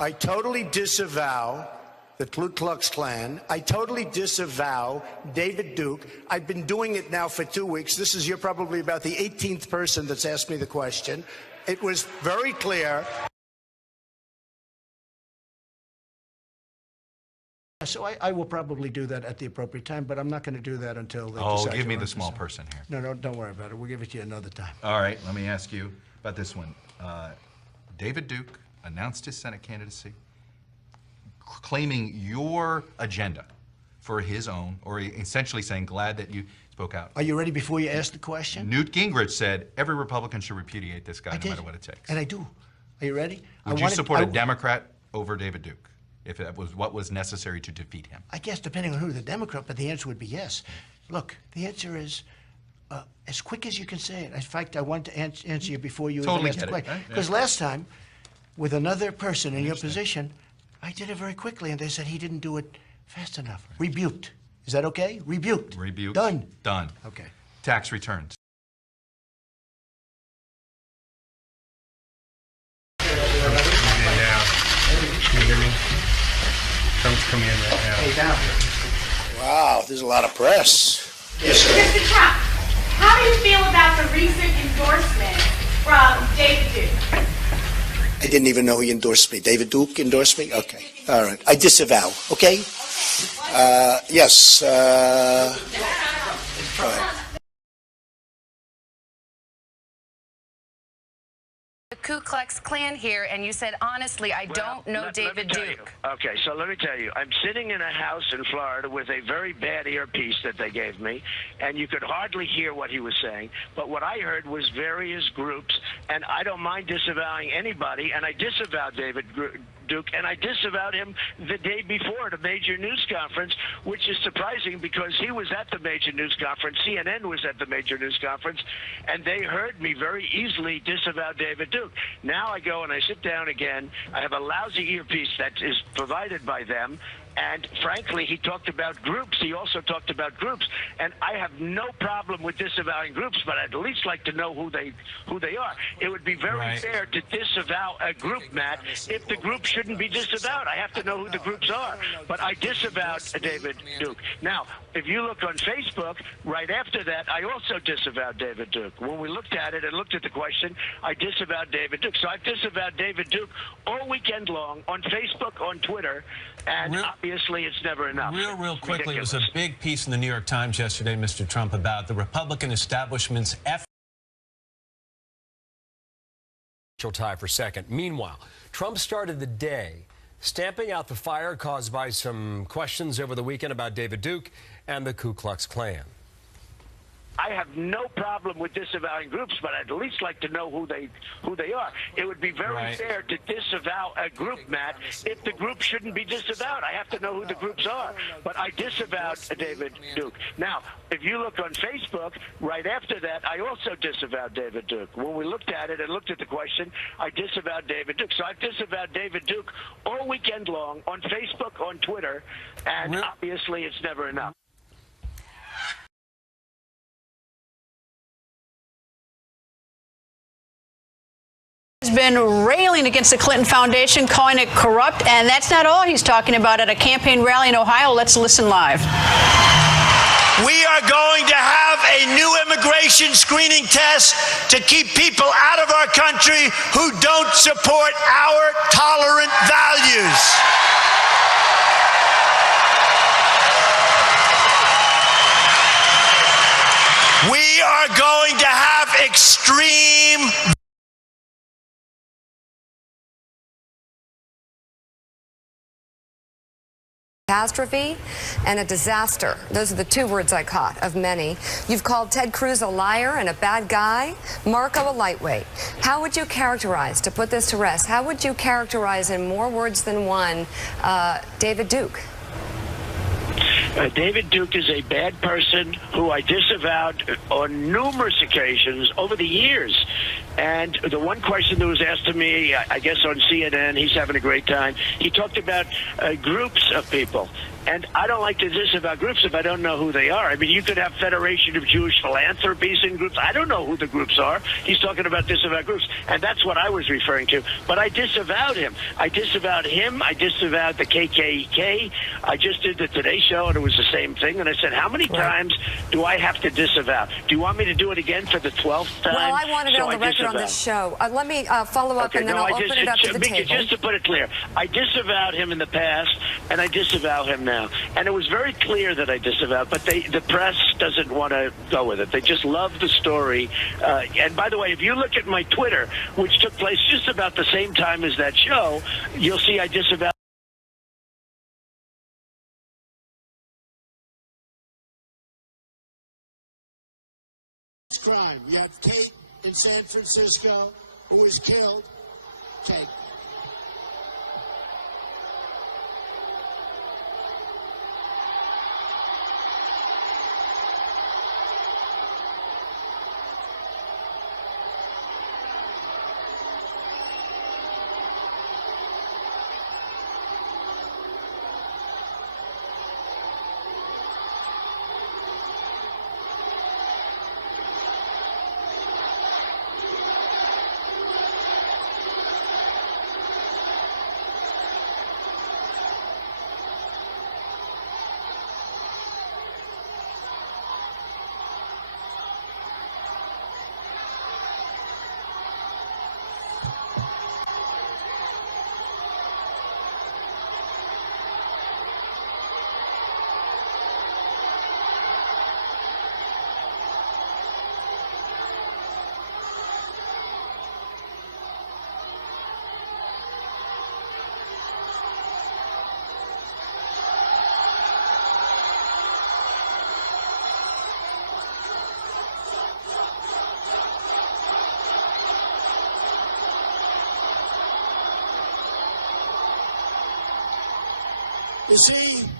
I totally disavow the Ku Klux Klan. I totally disavow David Duke. I've been doing it now for 2 weeks. You're probably about the 18th person that's asked me the question. It was very clear. So I will probably do that at the appropriate time, but I'm not going to do that until they decide. Oh, give me the small person here. No, don't worry about it. We'll give it to you another time. All right, let me ask you about this one. David Duke announced his Senate candidacy, claiming your agenda for his own, or essentially saying, glad that you spoke out. Are you ready before you ask the question? Newt Gingrich said every Republican should repudiate this guy no matter what it takes. And I do. Are you ready? Would you support a Democrat over David Duke if that was what was necessary to defeat him? I guess depending on who the Democrat, but the answer would be yes. Look, the answer is as quick as you can say it. In fact, I want to answer you before you even ask the question. Because last time, with another person in your position, I did it very quickly, and they said he didn't do it fast enough. Rebuked. Is that okay? Rebuked. Rebuked. Done. Done. Okay. Tax returns. Trump's coming in right now. Hey, down. Wow, there's a lot of press. Yes, sir. Mr. Trump, how do you feel about the recent endorsement from David Duke? I didn't even know he endorsed me. David Duke endorsed me? Okay. All right. I disavow. Okay? Yes. All right. The Ku Klux Klan here, and you said, honestly, I don't know David Duke. Okay, so let me tell you, I'm sitting in a house in Florida with a very bad earpiece that they gave me, and you could hardly hear what he was saying, but what I heard was various groups, and I don't mind disavowing anybody, and I disavowed David Duke, and I disavowed him the day before at a major news conference, which is surprising because he was at the major news conference, CNN was at the major news conference, and they heard me very easily disavow David Duke. Now I go and I sit down again. I have a lousy earpiece that is provided by them. And frankly, he talked about groups. He also talked about groups. And I have no problem with disavowing groups, but I'd at least like to know who they are. It would be very fair to disavow a group, Matt, if the group shouldn't be disavowed. I have to know who the groups are. But I disavowed David Duke. Now, if you look on Facebook, right after that, I also disavowed David Duke. When we looked at it and looked at the question, I disavowed David Duke. So I've disavowed David Duke all weekend long on Facebook, on Twitter, and obviously it's never enough. Real quickly, it was a big piece in the New York Times yesterday, Mr. Trump, about the Republican establishment's effort. Tie for second. Meanwhile, Trump started the day stamping out the fire caused by some questions over the weekend about David Duke and the Ku Klux Klan. I have no problem with disavowing groups, but I'd at least like to know who they are. It would be very fair to disavow a group, Matt, if the group shouldn't be disavowed. I have to know who the groups are. But I disavowed David Duke. Now, if you look on Facebook, right after that, I also disavowed David Duke. When we looked at it and looked at the question, I disavowed David Duke. So I've disavowed David Duke all weekend long on Facebook, on Twitter, and obviously it's never enough. Has been railing against the Clinton Foundation, calling it corrupt, and that's not all he's talking about at a campaign rally in Ohio. Let's listen live. We are going to have a new immigration screening test to keep people out of our country who don't support our tolerant values. We are going to have extreme catastrophe and a disaster. Those are the two words I caught of many. You've called Ted Cruz a liar and a bad guy, Marco a lightweight. How would you characterize, to put this to rest, how would you characterize in more words than one, David Duke? David Duke is a bad person who I disavowed on numerous occasions over the years. And the one question that was asked to me, I guess on CNN, he's having a great time. He talked about groups of people. And I don't like to disavow groups if I don't know who they are. I mean, you could have Federation of Jewish Philanthropies and groups. I don't know who the groups are. He's talking about disavowed groups, and that's what I was referring to. But I disavowed him. I disavowed him. I disavowed the KKK. I just did the Today Show, and it was the same thing. And I said, how many times do I have to disavow? Do you want me to do it again for the 12th time? Well, I wanted it on the record on this show. Let me follow up, and then I'll open it up to the table. Just to put it clear, I disavowed him in the past, and I disavow him now. And it was very clear that I disavowed, but the press doesn't want to go with it. They just love the story. And by the way, if you look at my Twitter, which took place just about the same time as that show, you'll see I disavowed. Crime. You have Kate in San Francisco who was killed. Kate. You see,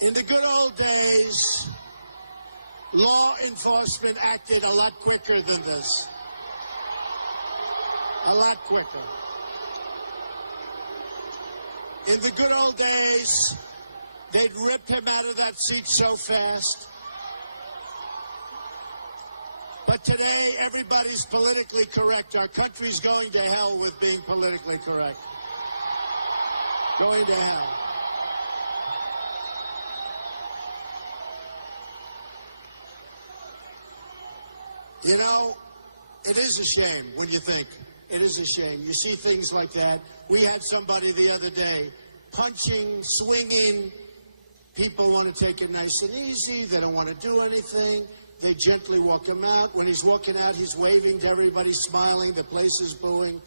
in the good old days, law enforcement acted a lot quicker than this. A lot quicker. In the good old days, they'd rip him out of that seat so fast. But today, everybody's politically correct. Our country's going to hell with being politically correct. Going to hell. You know, it is a shame when you think. It is a shame. You see things like that. We had somebody the other day punching, swinging. People want to take it nice and easy. They don't want to do anything. They gently walk him out. When he's walking out, he's waving to everybody, smiling. The place is booing.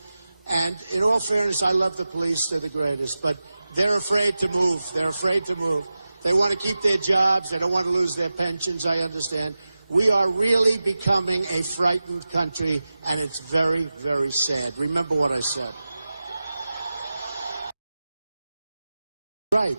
And in all fairness, I love the police. They're the greatest. But they're afraid to move. They're afraid to move. They want to keep their jobs. They don't want to lose their pensions. I understand. We are really becoming a frightened country, and it's very, very sad. Remember what I said. Right.